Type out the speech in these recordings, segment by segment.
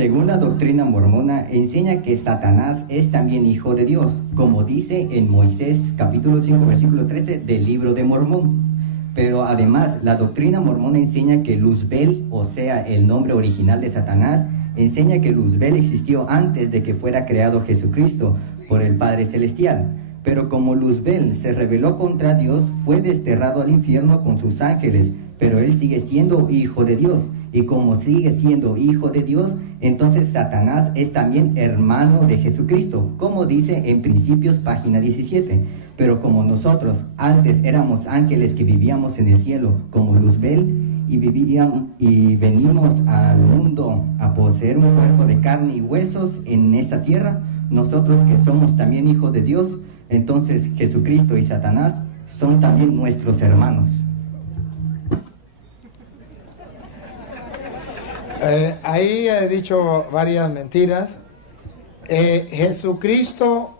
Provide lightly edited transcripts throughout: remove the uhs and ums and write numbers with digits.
Según la doctrina mormona, enseña que Satanás es también hijo de Dios, como dice en Moisés capítulo 5 versículo 13 del libro de Mormón. Pero además, la doctrina mormona enseña que Luzbel, o sea, el nombre original de Satanás, enseña que Luzbel existió antes de que fuera creado Jesucristo por el Padre Celestial. Pero como Luzbel se rebeló contra Dios, fue desterrado al infierno con sus ángeles, pero él sigue siendo hijo de Dios. Y como sigue siendo hijo de Dios, entonces Satanás es también hermano de Jesucristo, como dice en Principios, página 17. Pero como nosotros antes éramos ángeles que vivíamos en el cielo, como Luzbel, y venimos al mundo a poseer un cuerpo de carne y huesos en esta tierra, nosotros que somos también hijos de Dios, entonces Jesucristo y Satanás son también nuestros hermanos. Ahí he dicho varias mentiras. Jesucristo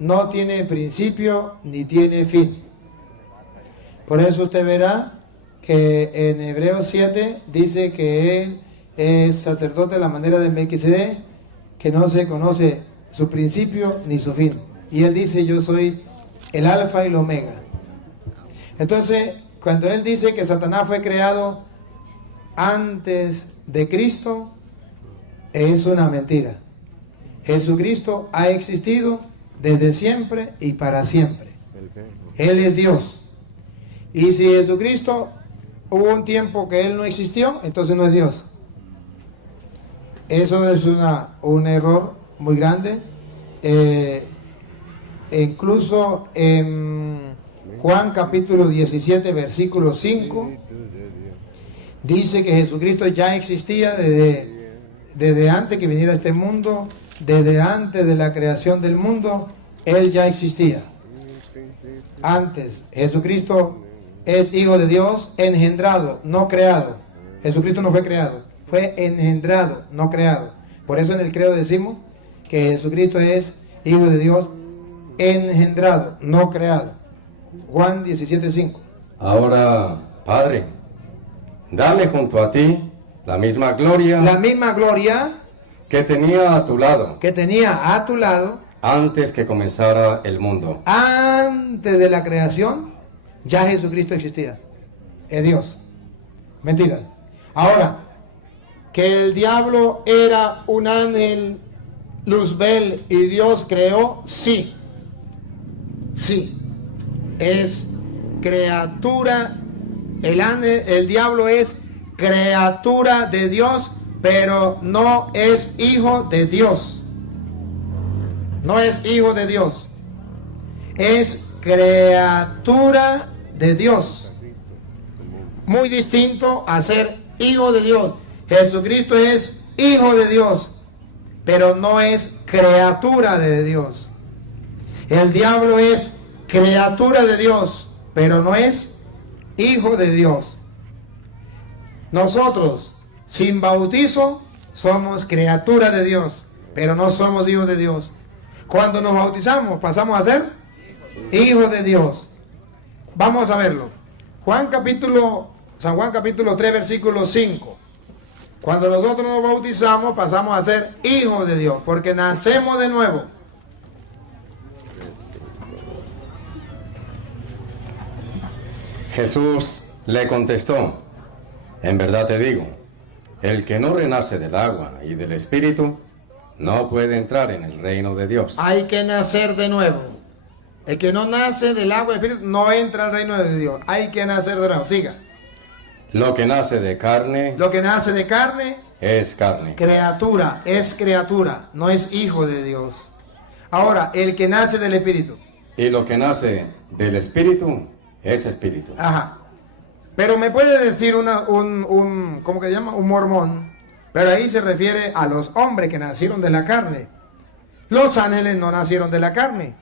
no tiene principio ni tiene fin. Por eso usted verá que en Hebreos 7 dice que él es sacerdote de la manera de Melquisedec, que no se conoce su principio ni su fin. Y él dice: yo soy el alfa y el omega. Entonces, cuando él dice que Satanás fue creado antes de Cristo, es una mentira. Jesucristo ha existido desde siempre y para siempre. Él es Dios. Y si Jesucristo hubo un tiempo que Él no existió, entonces no es Dios. Eso es un error muy grande. Incluso en Juan capítulo 17 versículo 5 dice que Jesucristo ya existía desde antes que viniera a este mundo, desde antes de la creación del mundo. Él ya existía antes. Jesucristo es hijo de Dios, engendrado, no creado. Jesucristo no fue creado, fue engendrado, no creado. Por eso en el credo decimos que Jesucristo es hijo de Dios, engendrado, no creado. Juan 17:5. Ahora, Padre, dale junto a ti la misma gloria que tenía a tu lado antes que comenzara el mundo. Antes de la creación ya Jesucristo existía. Es Dios. Mentira. Ahora, que el diablo era un ángel Luzbel y Dios creó, sí. Sí. Es criatura. El diablo es criatura de Dios, pero no es hijo de Dios. No es hijo de Dios. Es criatura de Dios. Muy distinto a ser hijo de Dios. Jesucristo es hijo de Dios, pero no es criatura de Dios. El diablo es criatura de Dios, pero no es hijo de Dios. Nosotros, sin bautizo, somos criatura de Dios, pero no somos hijos de Dios. Cuando nos bautizamos, pasamos a ser hijos de Dios. Vamos a verlo. San Juan capítulo 3, versículo 5. Cuando nosotros nos bautizamos, pasamos a ser hijos de Dios, porque nacemos de nuevo. Jesús le contestó: en verdad te digo, el que no renace del agua y del Espíritu no puede entrar en el reino de Dios. Hay que nacer de nuevo. El que no nace del agua y del Espíritu no entra al reino de Dios. Hay que nacer de nuevo. Siga. Lo que nace de carne es carne. Criatura, es criatura, no es hijo de Dios. Ahora, el que nace del Espíritu. Y lo que nace del Espíritu es espíritu. Ajá. Pero me puede decir ¿cómo que se llama? Un mormón. Pero ahí se refiere a los hombres que nacieron de la carne. Los ángeles no nacieron de la carne,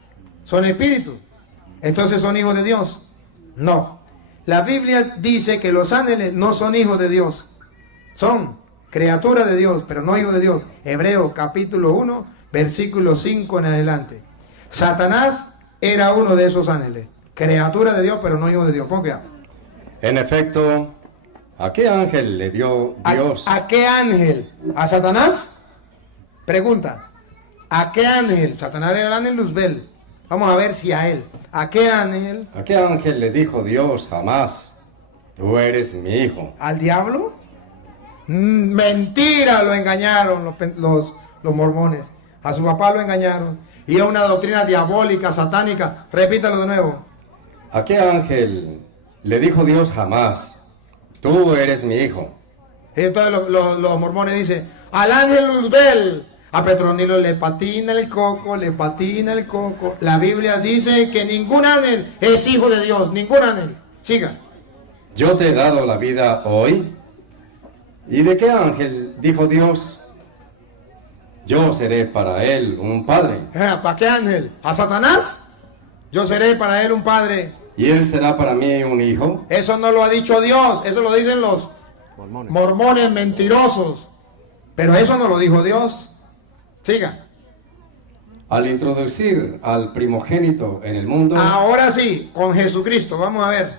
son espíritus. Entonces son hijos de Dios. No. La Biblia dice que los ángeles no son hijos de Dios. Son criaturas de Dios, pero no hijos de Dios. Hebreos capítulo 1, versículo 5 en adelante. Satanás era uno de esos ángeles. Criatura de Dios, pero no hijo de Dios. ¿Por qué? En efecto, ¿a qué ángel le dio Dios? ¿A qué ángel? ¿A Satanás? Pregunta, ¿a qué ángel? Satanás era el ángel Luzbel. Vamos a ver si a él. ¿A qué ángel? ¿A qué ángel le dijo Dios jamás, tú eres mi hijo? ¿Al diablo? Mentira, lo engañaron los mormones. A su papá lo engañaron. Y es una doctrina diabólica, satánica. Repítalo de nuevo. ¿A qué ángel le dijo Dios jamás, tú eres mi hijo? Y entonces los mormones dicen, al ángel Luzbel. A Petronilo le patina el coco, le patina el coco. La Biblia dice que ningún ángel es hijo de Dios, ningún ángel. Siga. Yo te he dado la vida hoy. ¿Y de qué ángel dijo Dios? Yo seré para él un padre. ¿Para qué ángel? ¿A Satanás? Yo seré para él un padre. ¿Y él será para mí un hijo? Eso no lo ha dicho Dios, eso lo dicen los mormones mentirosos. Pero eso no lo dijo Dios. Siga. Al introducir al primogénito en el mundo, Ahora sí, con Jesucristo, vamos a ver.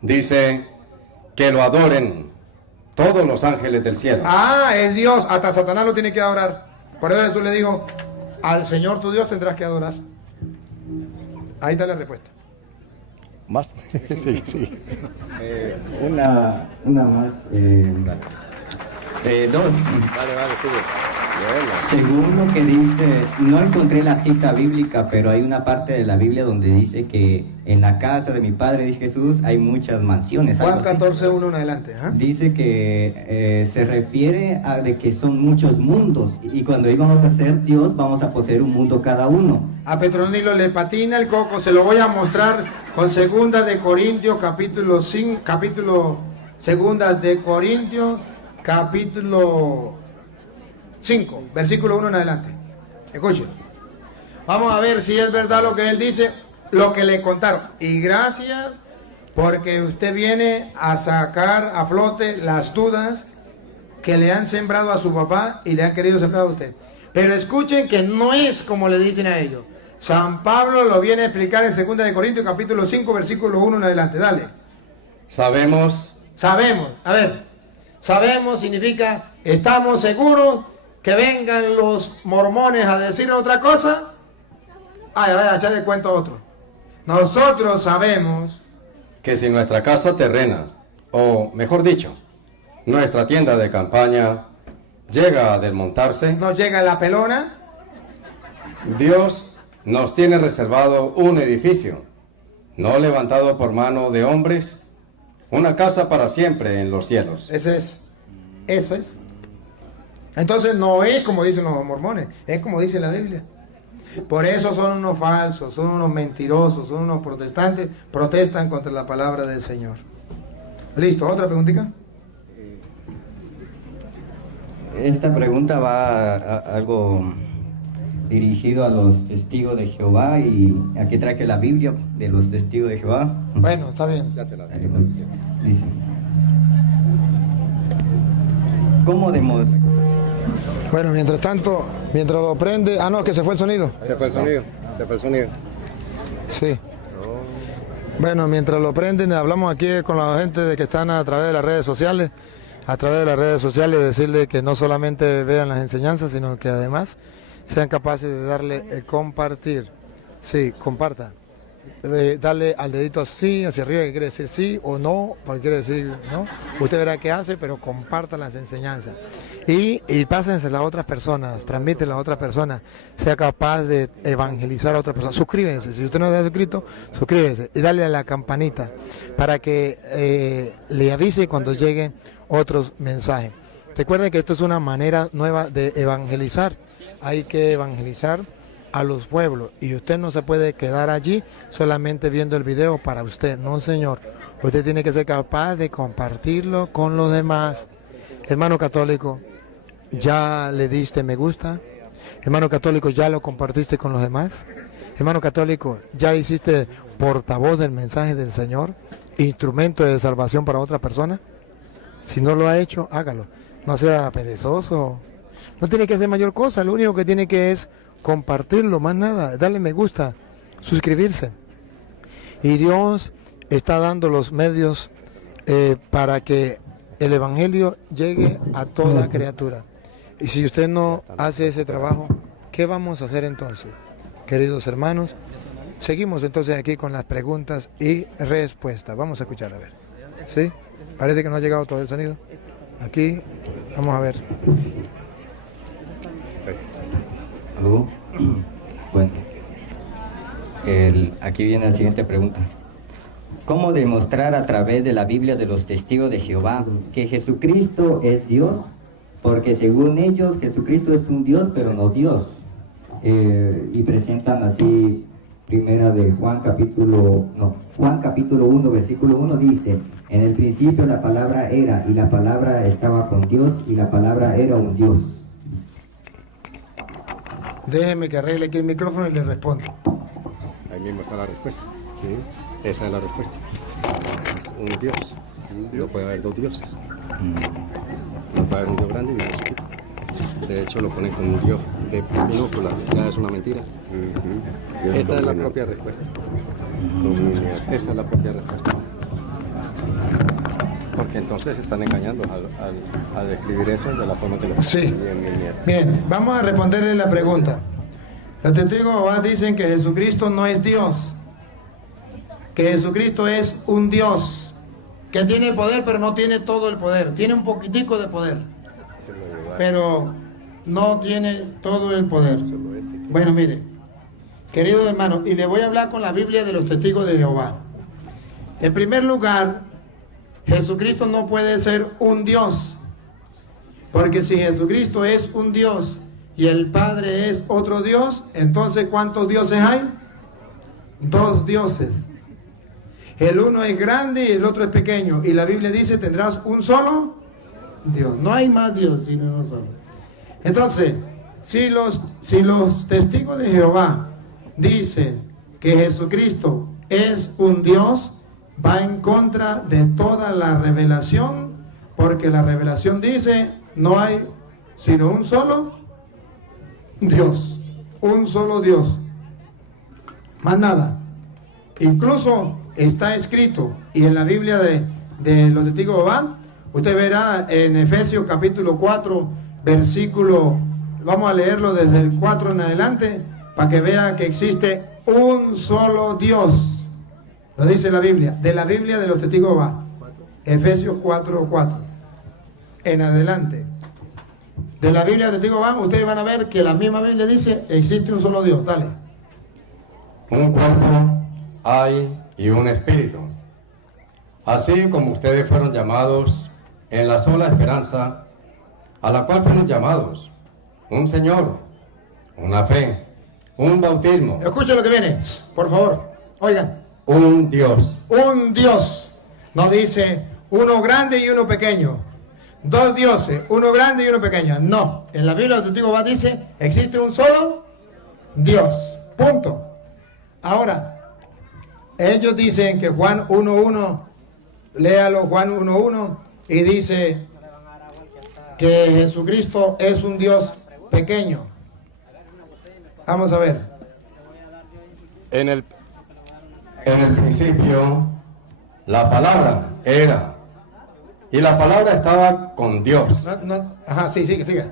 dice que lo adoren todos los ángeles del cielo. Es Dios, hasta Satanás lo tiene que adorar. Por eso Jesús le dijo, al Señor tu Dios tendrás que adorar. Ahí está la respuesta. ¿Más? Sí, sí. Una más. Dos. Vale, sigue. Según lo que dice, no encontré la cita bíblica, pero hay una parte de la Biblia donde dice que en la casa de mi padre, dice Jesús, hay muchas mansiones. Juan algo así. 14:1 en adelante. Dice que se refiere a de que son muchos mundos y cuando íbamos a ser Dios vamos a poseer un mundo cada uno. A Petronilo le patina el coco, se lo voy a mostrar con segunda de Corintios capítulo 5, versículo 1 en adelante. Escuchen. Vamos a ver si es verdad lo que él dice, lo que le contaron. Y gracias porque usted viene a sacar a flote las dudas que le han sembrado a su papá y le han querido sembrar a usted. Pero escuchen que no es como le dicen a ellos. San Pablo lo viene a explicar en 2 de Corintios capítulo 5 versículo 1 en adelante. Dale. Sabemos. A ver. Sabemos significa estamos seguros que vengan los mormones a decir otra cosa. A ver, a echarle cuento a otro. Nosotros sabemos Que si nuestra casa terrena, o mejor dicho, nuestra tienda de campaña, llega a desmontarse, nos llega la pelona. Dios nos tiene reservado un edificio, no levantado por mano de hombres, una casa para siempre en los cielos. Ese es. Entonces no es como dicen los mormones, es como dice la Biblia. Por eso son unos falsos, son unos mentirosos, son unos protestantes, protestan contra la palabra del Señor. Listo, ¿otra preguntita? Esta pregunta va a algo dirigido a los testigos de Jehová y aquí traje la Biblia de los testigos de Jehová. Bueno, está bien. Dice, ¿cómo demos? Bueno, mientras tanto, mientras lo prende... no, que se fue el sonido. Se fue el sonido. Sí. Bueno, mientras lo prenden, hablamos aquí con la gente de que están a través de las redes sociales. A través de las redes sociales decirle que no solamente vean las enseñanzas, sino que además sean capaces de darle el compartir. Sí, comparta. Darle al dedito así, hacia arriba, que quiere decir sí o no, porque quiere decir no. Usted verá qué hace, pero comparta las enseñanzas. Y pásensela a otras personas, transmítela a otras personas, sea capaz de evangelizar a otras personas. Suscríbense, si usted no se ha suscrito, suscríbese y dale a la campanita para que le avise cuando lleguen otros mensajes. Recuerden que esto es una manera nueva de evangelizar. Hay que evangelizar a los pueblos y usted no se puede quedar allí solamente viendo el video para usted. No, señor. Usted tiene que ser capaz de compartirlo con los demás. Hermano católico, ¿ya le diste me gusta? Hermano católico, ¿ya lo compartiste con los demás? Hermano católico, ¿ya hiciste portavoz del mensaje del Señor? ¿Instrumento de salvación para otra persona? Si no lo ha hecho, hágalo. No sea perezoso. No tiene que hacer mayor cosa. Lo único que tiene que es compartirlo, más nada. Darle me gusta, suscribirse. Y Dios está dando los medios para que el Evangelio llegue a toda criatura. Y si usted no hace ese trabajo, ¿qué vamos a hacer entonces? Queridos hermanos, seguimos entonces aquí con las preguntas y respuestas. Vamos a escuchar, a ver. ¿Sí? Parece que no ha llegado todo el sonido. Aquí, vamos a ver. ¿Aló? Bueno, aquí viene la siguiente pregunta. ¿Cómo demostrar a través de la Biblia de los testigos de Jehová que Jesucristo es Dios? Porque según ellos, Jesucristo es un Dios, pero no Dios. Y presentan así, primera de Juan capítulo 1, versículo 1 dice: en el principio la palabra era, y la palabra estaba con Dios, y la palabra era un Dios. Déjeme que arregle aquí el micrófono y le respondo. Ahí mismo está la respuesta. Sí, esa es la respuesta. Un Dios. No puede haber dos dioses. No puede haber un Dios grande y un Dios chiquito. De hecho, lo ponen como un Dios de minúscula. Ya es una mentira. Esta es la propia respuesta. Esa es la propia respuesta. Porque entonces se están engañando al escribir eso de la forma que lo Sí. Bien, vamos a responderle la pregunta. Los testigos de Jehová dicen que Jesucristo no es Dios, que Jesucristo es un Dios, que tiene poder pero no tiene todo el poder, tiene un poquitico de poder, pero no tiene todo el poder. Bueno, mire, querido hermano, y le voy a hablar con la Biblia de los testigos de Jehová. En primer lugar, Jesucristo no puede ser un Dios, porque si Jesucristo es un Dios y el Padre es otro Dios, entonces ¿cuántos dioses hay? Dos dioses. El uno es grande y el otro es pequeño, y la Biblia dice: tendrás un solo Dios. No hay más Dios sino uno solo. Entonces, si los testigos de Jehová dicen que Jesucristo es un Dios, va en contra de toda la revelación, porque la revelación dice: no hay sino un solo Dios, un solo Dios, más nada. Incluso está escrito, y en la Biblia de los testigos de Jehová, usted verá en Efesios capítulo 4, versículo, vamos a leerlo desde el 4 en adelante, para que vea que existe un solo Dios. Lo dice la Biblia, de la Biblia de los testigos de Jehová. Efesios 4:4 en adelante. De la Biblia de los testigos de Jehová, ustedes van a ver que la misma Biblia dice: existe un solo Dios. Dale. Un cuerpo hay y un espíritu. Así como ustedes fueron llamados en la sola esperanza a la cual fueron llamados: un Señor, una fe, un bautismo. Escuchen lo que viene, por favor. Oigan. Un Dios. Un Dios. No dice uno grande y uno pequeño. Dos dioses, uno grande y uno pequeño. No. En la Biblia del Testigo de Jehová dice: existe un solo Dios. Punto. Ahora, ellos dicen que Juan 1:1, léalo Juan 1:1, y dice que Jesucristo es un Dios pequeño. Vamos a ver. En el principio, la palabra era, y la palabra estaba con Dios. Ajá, sí, sigue.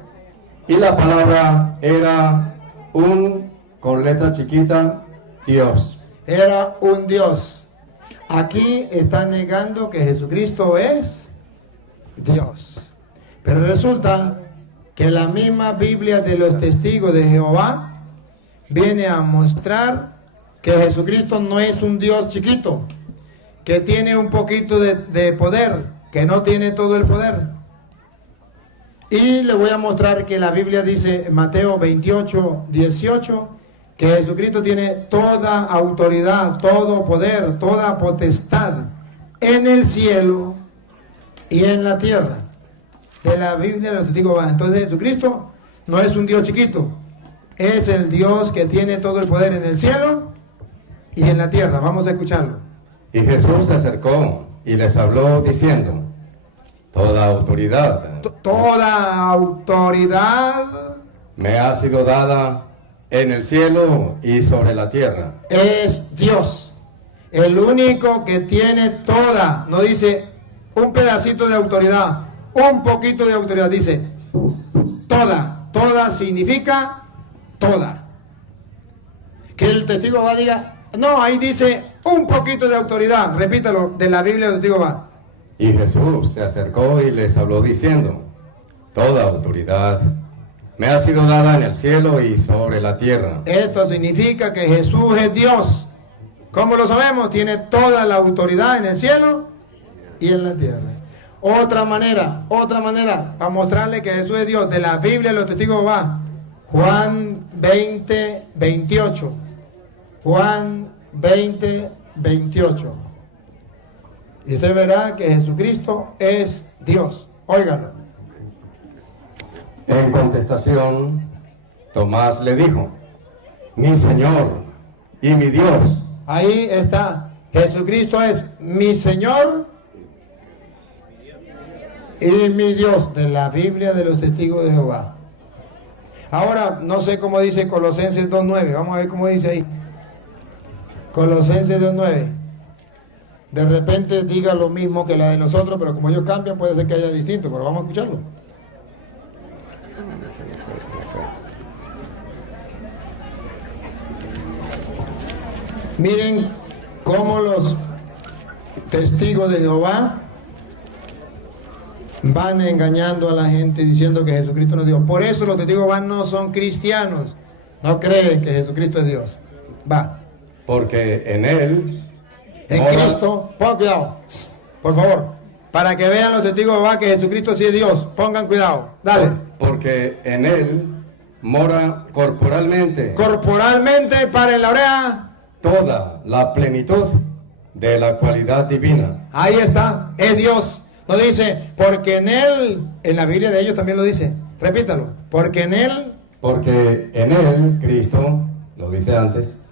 Y la palabra era con letra chiquita, Dios. Era un Dios. Aquí están negando que Jesucristo es Dios. Pero resulta que la misma Biblia de los testigos de Jehová viene a mostrar que Jesucristo no es un Dios chiquito, que tiene un poquito de poder, que no tiene todo el poder. Y le voy a mostrar que la Biblia dice en Mateo 28:18 que Jesucristo tiene toda autoridad, todo poder, toda potestad en el cielo y en la tierra. De la Biblia de los testigos de Jehová. Entonces Jesucristo no es un Dios chiquito, es el Dios que tiene todo el poder en el cielo y en la tierra. Vamos a escucharlo. Y Jesús se acercó y les habló diciendo: toda autoridad me ha sido dada en el cielo y sobre la tierra. Es Dios, el único que tiene toda, no dice un pedacito de autoridad, un poquito de autoridad, dice toda. Toda significa toda. Que el testigo de Jehová diga, no, ahí dice un poquito de autoridad. Repítalo, de la Biblia del testigo de Jehová. Y Jesús se acercó y les habló diciendo, toda autoridad me ha sido dada en el cielo y sobre la tierra. Esto significa que Jesús es Dios. ¿Cómo lo sabemos? Tiene toda la autoridad en el cielo y en la tierra. Otra manera, para mostrarle que Jesús es Dios, de la Biblia de los testigos de Jehová. Juan 20, 28. Juan 20, 28. Y usted verá que Jesucristo es Dios. Óigalo. En contestación, Tomás le dijo, mi Señor y mi Dios. Ahí está. Jesucristo es mi Señor y mi Dios, de la Biblia de los testigos de Jehová. Ahora, no sé cómo dice Colosenses 2.9. Vamos a ver cómo dice ahí. Colosenses 2.9. De repente diga lo mismo que la de nosotros, pero como ellos cambian, puede ser que haya distinto, pero vamos a escucharlo. Miren cómo los testigos de Jehová van engañando a la gente diciendo que Jesucristo no es Dios. Por eso los testigos de Jehová no son cristianos. No creen que Jesucristo es Dios. Va. Porque en él... En Cristo, pongan cuidado, por favor, para que vean los testigos de Jehová que Jesucristo sí es Dios. Pongan cuidado. Dale. Porque en él mora corporalmente. Corporalmente, paren la oreja. Toda la plenitud de la cualidad divina. Ahí está, es Dios. No dice, porque en él, en la Biblia de ellos también lo dice. Repítalo, porque en él. Porque en él, Cristo, lo dice antes,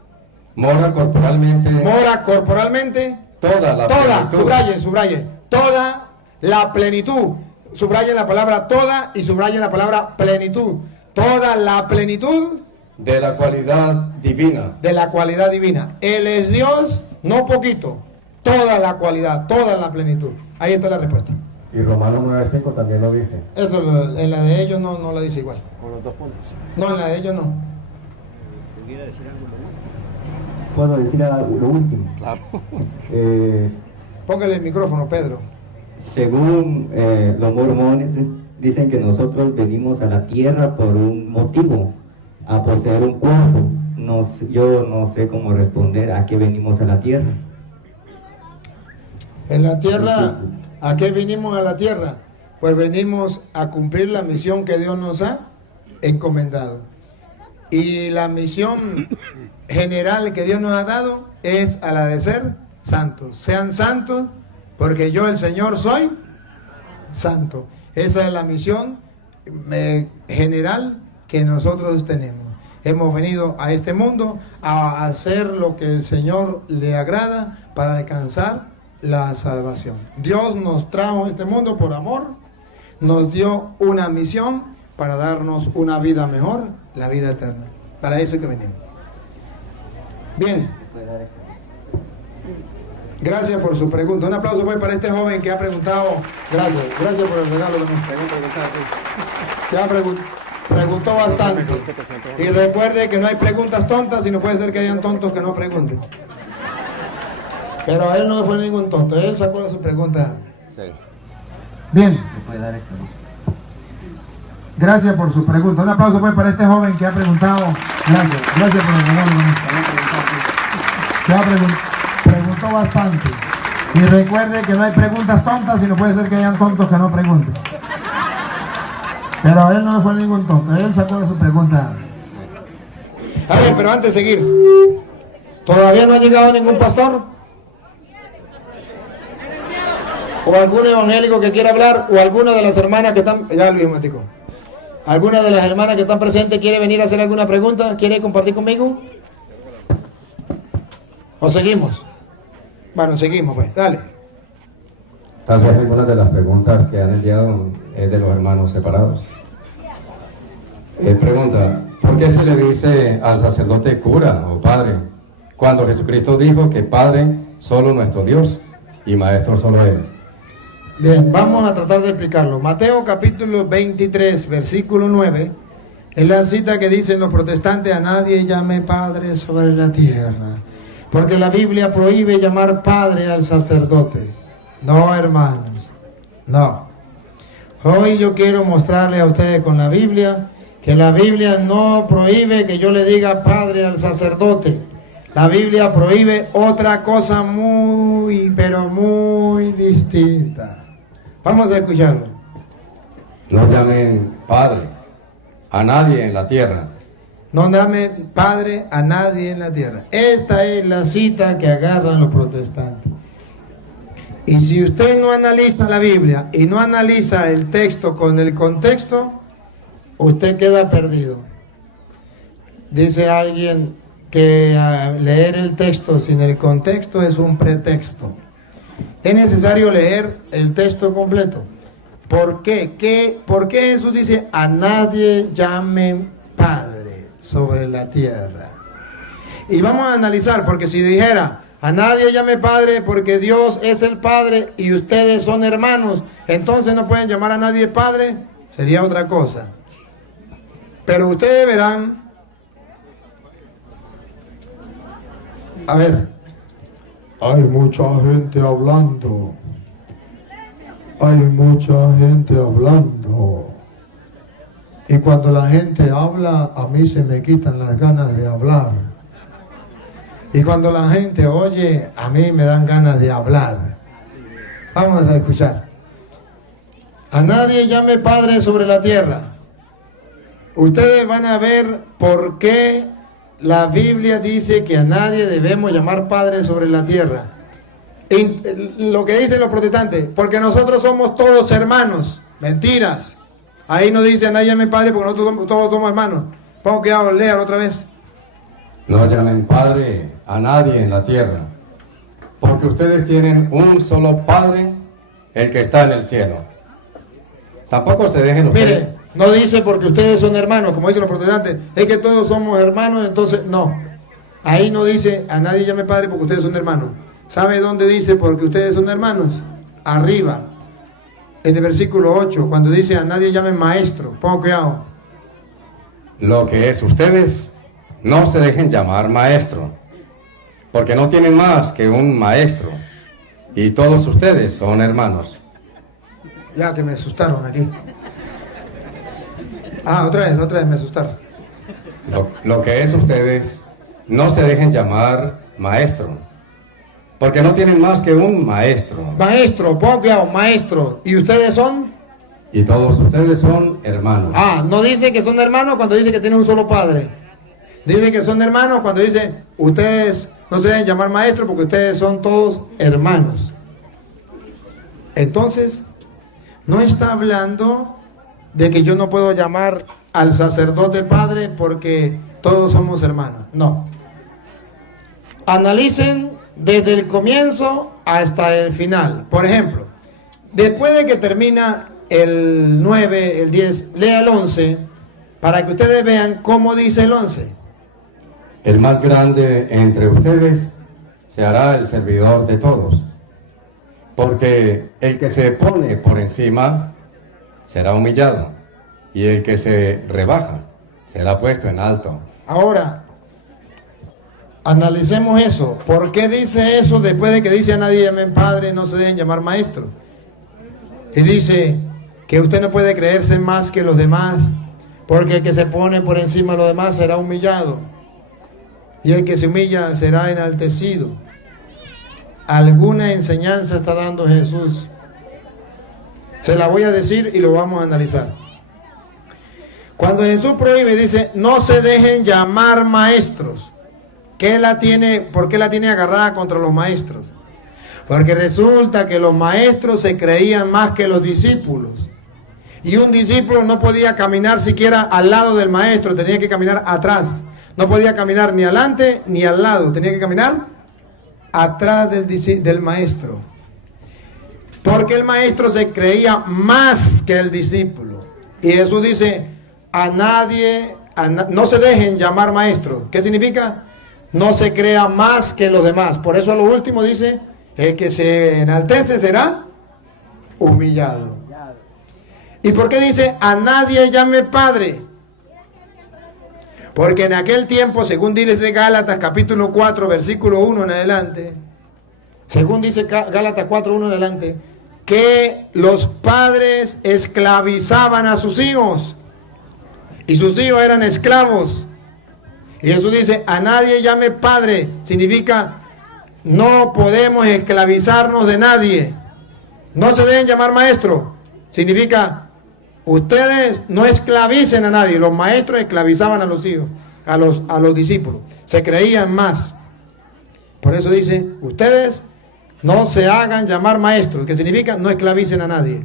mora corporalmente. Mora corporalmente. Toda la plenitud. Subraye. Toda la plenitud. Subrayen la palabra toda y subrayen la palabra plenitud. Toda la plenitud. De la cualidad divina. De la cualidad divina. Él es Dios, no poquito. Toda la cualidad, toda la plenitud. Ahí está la respuesta. Y Romanos 9:5 también lo dice. Eso en la de ellos no la dice igual. Con los 2 puntos. No, en la de ellos no. ¿Pudiera decir algo? Puedo decir lo último. Claro. Póngale el micrófono, Pedro. Según los mormones, dicen que nosotros venimos a la tierra por un motivo, a poseer un cuerpo. Yo no sé cómo responder a qué venimos a la tierra. En la tierra, ¿a qué vinimos a la tierra? Pues venimos a cumplir la misión que Dios nos ha encomendado. Y la misión general que Dios nos ha dado es a la de ser santos. Sean santos porque yo, el Señor, soy santo. Esa es la misión general que nosotros tenemos. Hemos venido a este mundo a hacer lo que el Señor le agrada para alcanzar la salvación. Dios nos trajo a este mundo por amor, nos dio una misión para darnos una vida mejor, la vida eterna. Para eso es que venimos. Bien. Gracias por su pregunta. Un aplauso pues para este joven que ha preguntado. Gracias por el regalo. Que preguntó bastante. Y recuerde que no hay preguntas tontas y no puede ser que hayan tontos que no pregunten. Pero él no fue ningún tonto, él sacó su pregunta. Sí. Bien. Gracias por su pregunta. Un aplauso pues para este joven que ha preguntado. Gracias por el regalo. Que preguntó bastante. Y recuerde que no hay preguntas tontas y no puede ser que hayan tontos que no pregunten. Pero él no fue ningún tonto, él sacó su pregunta. A ver, pero antes de seguir, ¿todavía no ha llegado ningún pastor? ¿O algún evangélico que quiera hablar? ¿O alguna de las hermanas que están... Ya, Luis, un momentico. ¿Alguna de las hermanas que están presentes quiere venir a hacer alguna pregunta? ¿Quiere compartir conmigo? ¿O seguimos? Bueno, seguimos pues, dale. Tal vez algunas de las preguntas que han enviado es de los hermanos separados. Él pregunta, ¿por qué se le dice al sacerdote cura o padre? Cuando Jesucristo dijo que Padre solo nuestro Dios y Maestro solo Él. Bien, vamos a tratar de explicarlo. Mateo capítulo 23, versículo 9, es la cita que dicen los protestantes: a nadie llame padre sobre la tierra, porque la Biblia prohíbe llamar padre al sacerdote. No, hermanos, no. Hoy yo quiero mostrarle a ustedes con la Biblia que la Biblia no prohíbe que yo le diga padre al sacerdote. La Biblia prohíbe otra cosa muy, pero muy distinta. Vamos a escucharlo. No llamen padre a nadie en la tierra. No llame padre a nadie en la tierra. Esta es la cita que agarran los protestantes. Y si usted no analiza la Biblia y no analiza el texto con el contexto, usted queda perdido. Dice alguien que leer el texto sin el contexto es un pretexto. Es necesario leer el texto completo. ¿Por qué? ¿Por qué Jesús dice a nadie llamen padre sobre la tierra? Y vamos a analizar, porque si dijera a nadie llame padre porque Dios es el Padre y ustedes son hermanos, entonces no pueden llamar a nadie padre, sería otra cosa. Pero ustedes verán, a ver, hay mucha gente hablando. Hay mucha gente hablando. Y cuando la gente habla, a mí se me quitan las ganas de hablar. Y cuando la gente oye, a mí me dan ganas de hablar. Vamos a escuchar. A nadie llame padre sobre la tierra. Ustedes van a ver por qué la Biblia dice que a nadie debemos llamar padre sobre la tierra. Y lo que dicen los protestantes, porque nosotros somos todos hermanos. Mentiras. Ahí no dice a nadie llame padre porque nosotros todos somos hermanos. Pongo que lean otra vez. No llamen padre a nadie en la tierra, porque ustedes tienen un solo Padre, el que está en el cielo. Tampoco se dejen ustedes. Mire, no dice porque ustedes son hermanos, como dicen los protestantes, es que todos somos hermanos, entonces no. Ahí no dice a nadie llame padre porque ustedes son hermanos. ¿Sabe dónde dice porque ustedes son hermanos? Arriba, en el versículo 8, cuando dice a nadie llame maestro. Pongo cuidado. Lo que es ustedes, no se dejen llamar maestro, porque no tienen más que un maestro, y todos ustedes son hermanos. Ya que me asustaron aquí. Otra vez me asustaron. Lo que es ustedes, no se dejen llamar maestro, porque no tienen más que un maestro. Maestro, pongo cuidado, maestro. ¿Y ustedes son? Y todos ustedes son hermanos. No dice que son hermanos cuando dice que tienen un solo padre. Dice que son hermanos cuando dice ustedes no se deben llamar maestros porque ustedes son todos hermanos. Entonces, no está hablando de que yo no puedo llamar al sacerdote padre porque todos somos hermanos. No. Analicen desde el comienzo hasta el final. Por ejemplo, después de que termina el 9, el 10, lea el 11 para que ustedes vean cómo dice el 11. El más grande entre ustedes se hará el servidor de todos, porque el que se pone por encima será humillado, y el que se rebaja será puesto en alto. Ahora, analicemos eso. ¿Por qué dice eso después de que dice a nadie llamen padre, no se dejen llamar maestro? Y dice que usted no puede creerse más que los demás, porque el que se pone por encima de los demás será humillado, y el que se humilla será enaltecido. Alguna enseñanza está dando Jesús. Se la voy a decir y lo vamos a analizar. Cuando Jesús prohíbe, dice, no se dejen llamar maestros. ¿Por qué la tiene agarrada contra los maestros? Porque resulta que los maestros se creían más que los discípulos. Y un discípulo no podía caminar siquiera al lado del maestro, tenía que caminar atrás. No podía caminar ni adelante ni al lado, tenía que caminar atrás del maestro. Porque el maestro se creía más que el discípulo. Y Jesús dice, no se dejen llamar maestro. ¿Qué significa? No se crea más que los demás. Por eso a lo último dice, el que se enaltece será humillado. ¿Y por qué dice a nadie llame Padre? Porque en aquel tiempo, según dice Gálatas capítulo 4, versículo 1 en adelante, según dice Gálatas 4, 1 en adelante, que los padres esclavizaban a sus hijos y sus hijos eran esclavos. Y Jesús dice, a nadie llame Padre, significa no podemos esclavizarnos de nadie. No se deben llamar maestro, significa ustedes no esclavicen a nadie. Los maestros esclavizaban a los hijos, a los discípulos, se creían más. Por eso dice, ustedes no se hagan llamar maestros, que significa no esclavicen a nadie.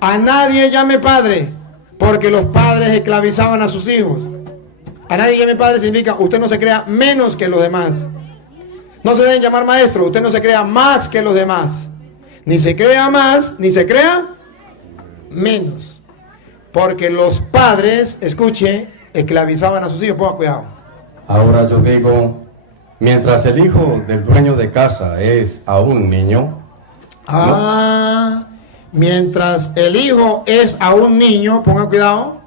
A nadie llame Padre, porque los padres esclavizaban a sus hijos. A nadie llame Padre significa usted no se crea menos que los demás. No se deben llamar maestros, usted no se crea más que los demás. Ni se crea más, ni se crea menos. Porque los padres, escuche, esclavizaban a sus hijos. Ponga cuidado. Ahora yo digo, mientras el hijo del dueño de casa es aún niño. Mientras el hijo es aún niño, ponga cuidado.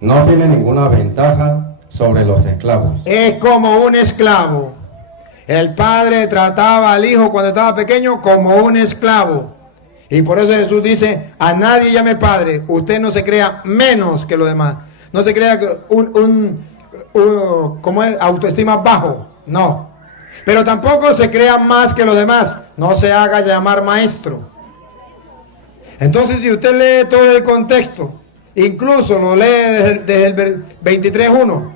No tiene ninguna ventaja sobre los esclavos. Es como un esclavo. El padre trataba al hijo cuando estaba pequeño como un esclavo. Y por eso Jesús dice, a nadie llame Padre. Usted no se crea menos que los demás. No se crea como es, autoestima bajo. No. Pero tampoco se crea más que los demás. No se haga llamar maestro. Entonces, si usted lee todo el contexto, incluso lo lee desde el 23:1,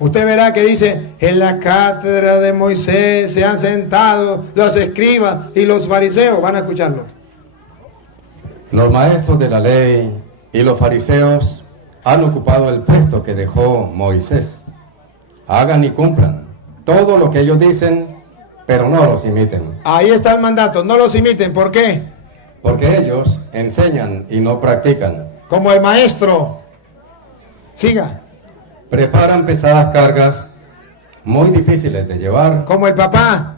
usted verá que dice, en la cátedra de Moisés se han sentado los escribas y los fariseos. Van a escucharlo. Los maestros de la ley y los fariseos han ocupado el puesto que dejó Moisés. Hagan y cumplan todo lo que ellos dicen, pero no los imiten. Ahí está el mandato, no los imiten. ¿Por qué? Porque ellos enseñan y no practican. Como el maestro. Siga. Preparan pesadas cargas muy difíciles de llevar Como el papá.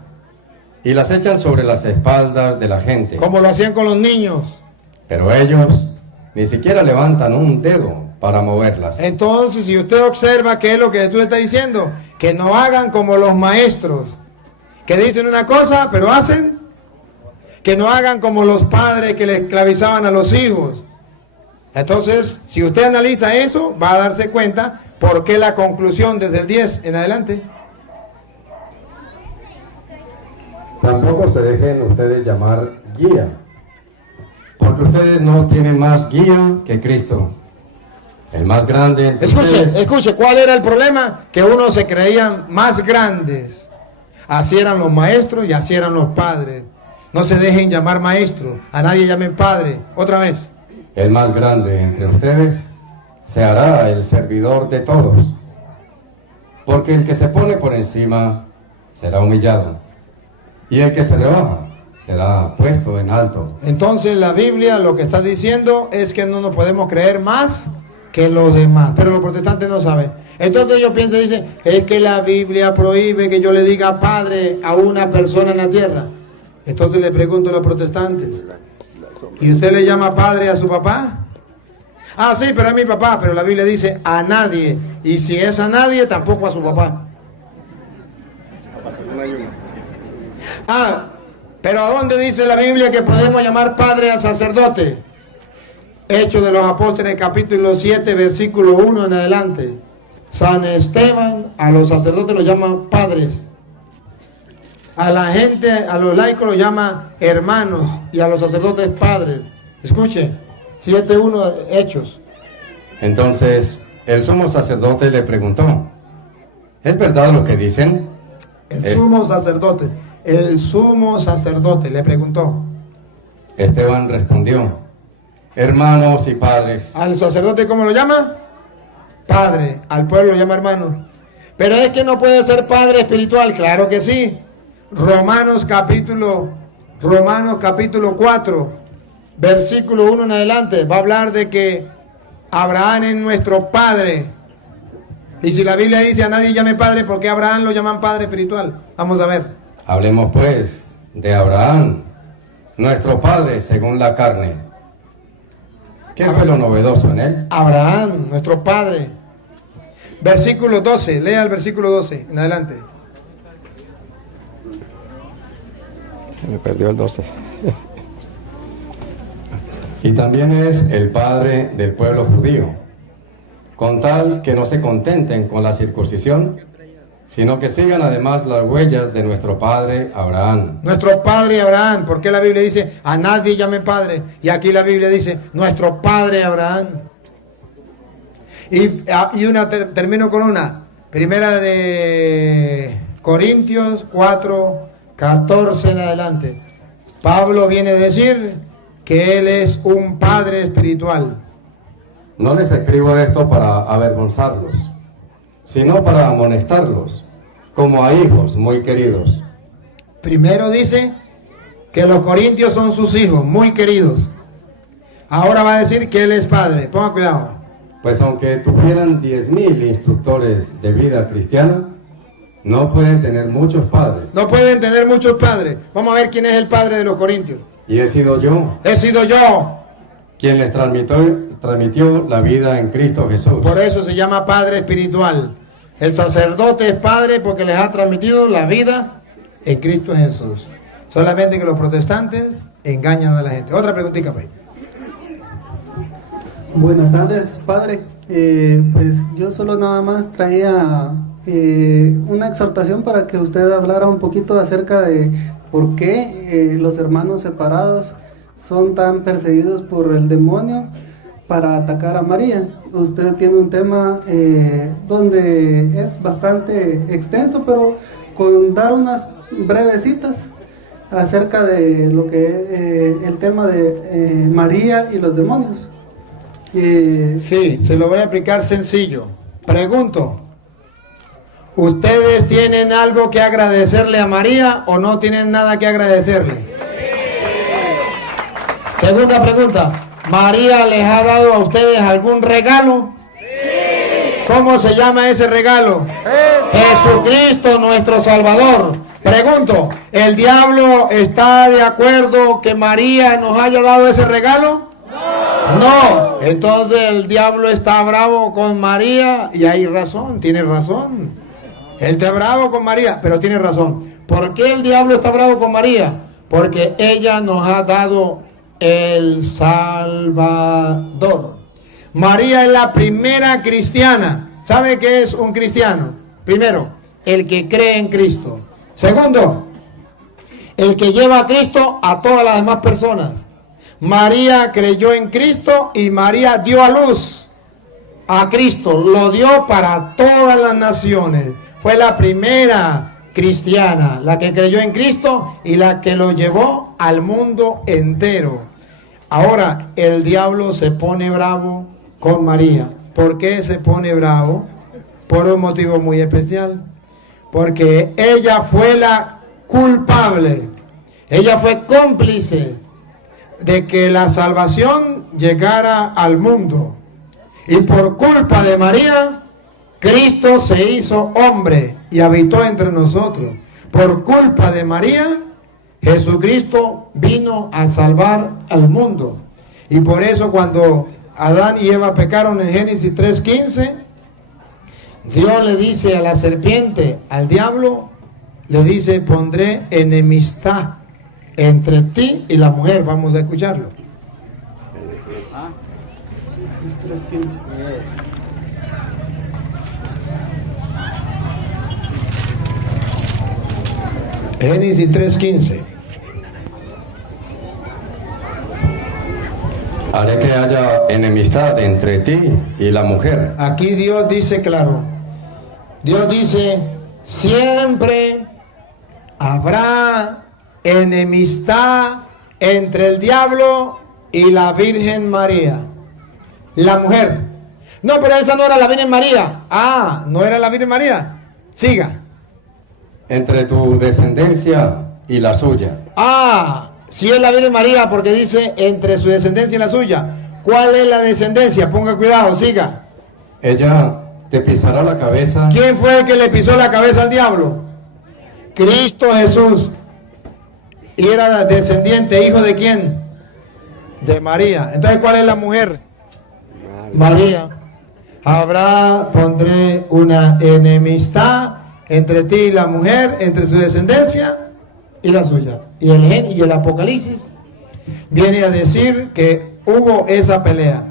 y las echan sobre las espaldas de la gente. Como lo hacían con los niños. Pero ellos ni siquiera levantan un dedo para moverlas. Entonces, si usted observa qué es lo que Jesús está diciendo, que no hagan como los maestros, que dicen una cosa, pero hacen. Que no hagan como los padres que le esclavizaban a los hijos. Entonces, si usted analiza eso, va a darse cuenta por qué la conclusión desde el 10 en adelante. Tampoco se dejen ustedes llamar guía, porque ustedes no tienen más guía que Cristo, el más grande entre ustedes. Escuche, ¿cuál era el problema? Que unos se creían más grandes. Así eran los maestros y así eran los padres. No se dejen llamar maestro, a nadie llamen padre. Otra vez. El más grande entre ustedes se hará el servidor de todos, porque el que se pone por encima será humillado, y el que se rebaja será puesto en alto. Entonces la Biblia lo que está diciendo es que no nos podemos creer más que los demás, pero los protestantes no saben. Entonces ellos piensan, dicen, es que la Biblia prohíbe que yo le diga padre a una persona en la tierra. Entonces le pregunto a los protestantes, ¿y usted le llama padre a su papá? Ah, sí, pero es mi papá, pero la Biblia dice a nadie, y si es a nadie, tampoco a su papá. Ah, pero ¿a dónde dice la Biblia que podemos llamar padre al sacerdote? Hechos de los Apóstoles, capítulo 7, versículo 1 en adelante. San Esteban a los sacerdotes los llama padres. A la gente, a los laicos los llama hermanos y a los sacerdotes padres. Escuche, 7:1 Hechos. Entonces el sumo sacerdote le preguntó, ¿es verdad lo que dicen? El sumo sacerdote le preguntó. Esteban respondió, hermanos y padres. ¿Al sacerdote cómo lo llama? Padre. Al pueblo lo llama hermano. Pero es que no puede ser padre espiritual. Claro que sí. Romanos capítulo 4, versículo 1 en adelante, va a hablar de que Abraham es nuestro padre. Y si la Biblia dice a nadie llame padre, ¿por qué Abraham lo llaman padre espiritual? Vamos a ver. Hablemos pues de Abraham, nuestro padre según la carne. ¿Qué fue lo novedoso en él? Abraham, nuestro padre. Versículo 12, lea el versículo 12, en adelante. Se me perdió el 12. Y también es el padre del pueblo judío, con tal que no se contenten con la circuncisión, sino que sigan además las huellas de nuestro padre Abraham. Nuestro padre Abraham, porque la Biblia dice, a nadie llamen padre, y aquí la Biblia dice, nuestro padre Abraham. Termino con una, primera de Corintios 4, 14 en adelante. Pablo viene a decir que él es un padre espiritual. No les escribo esto para avergonzarlos, sino para amonestarlos, como a hijos muy queridos. Primero dice que los corintios son sus hijos, muy queridos. Ahora va a decir que él es padre. Ponga cuidado. Pues aunque tuvieran 10.000 instructores de vida cristiana, no pueden tener muchos padres. No pueden tener muchos padres. Vamos a ver quién es el padre de los corintios. Y he sido yo He sido yo. quien les transmitió la vida en Cristo Jesús. Por eso se llama padre espiritual. El sacerdote es padre porque les ha transmitido la vida en Cristo Jesús. Solamente que los protestantes engañan a la gente. Otra preguntita, pues. Buenas tardes, padre. Pues yo solo nada más traía una exhortación para que usted hablara un poquito acerca de por qué los hermanos separados son tan perseguidos por el demonio para atacar a María. Usted tiene un tema donde es bastante extenso, pero con dar unas brevecitas acerca de lo que es el tema de María y los demonios. Sí, se lo voy a explicar sencillo. Pregunto, ¿ustedes tienen algo que agradecerle a María o no tienen nada que agradecerle? Segunda pregunta, ¿María les ha dado a ustedes algún regalo? ¿Cómo se llama ese regalo? Jesucristo nuestro Salvador. Pregunto, ¿el diablo está de acuerdo que María nos haya dado ese regalo? No, entonces el diablo está bravo con María y hay razón, tiene razón. Él está bravo con María, pero tiene razón. ¿Por qué el diablo está bravo con María? Porque ella nos ha dado el Salvador. María es la primera cristiana. ¿Sabe qué es un cristiano? Primero, el que cree en Cristo. Segundo, el que lleva a Cristo a todas las demás personas. María creyó en Cristo y María dio a luz a Cristo, lo dio para todas las naciones. Fue la primera cristiana, la que creyó en Cristo y la que lo llevó al mundo entero. Ahora el diablo se pone bravo con María. ¿Por qué se pone bravo? Por un motivo muy especial. Porque ella fue la culpable, ella fue cómplice de que la salvación llegara al mundo. Y por culpa de María, Cristo se hizo hombre y habitó entre nosotros. Por culpa de María, Jesucristo vino a salvar al mundo. Y por eso cuando Adán y Eva pecaron en Génesis 3:15, Dios le dice a la serpiente, al diablo, le dice, pondré enemistad entre ti y la mujer. Vamos a escucharlo. Génesis 3:15. Haré que haya enemistad entre ti y la mujer. Aquí Dios dice claro. Dios dice, siempre habrá enemistad entre el diablo y la Virgen María. La mujer. No, pero esa no era la Virgen María. Ah, ¿no era la Virgen María? Siga. Entre tu descendencia y la suya. Ah, sí es la Virgen María porque dice entre su descendencia y la suya. ¿Cuál es la descendencia? Ponga cuidado, siga. Ella te pisará la cabeza. ¿Quién fue el que le pisó la cabeza al diablo? Cristo Jesús. Y era descendiente, hijo de quién? De María. Entonces, ¿cuál es la mujer? María. Pondré una enemistad entre ti y la mujer, entre su descendencia y la suya. Y el Apocalipsis viene a decir que hubo esa pelea.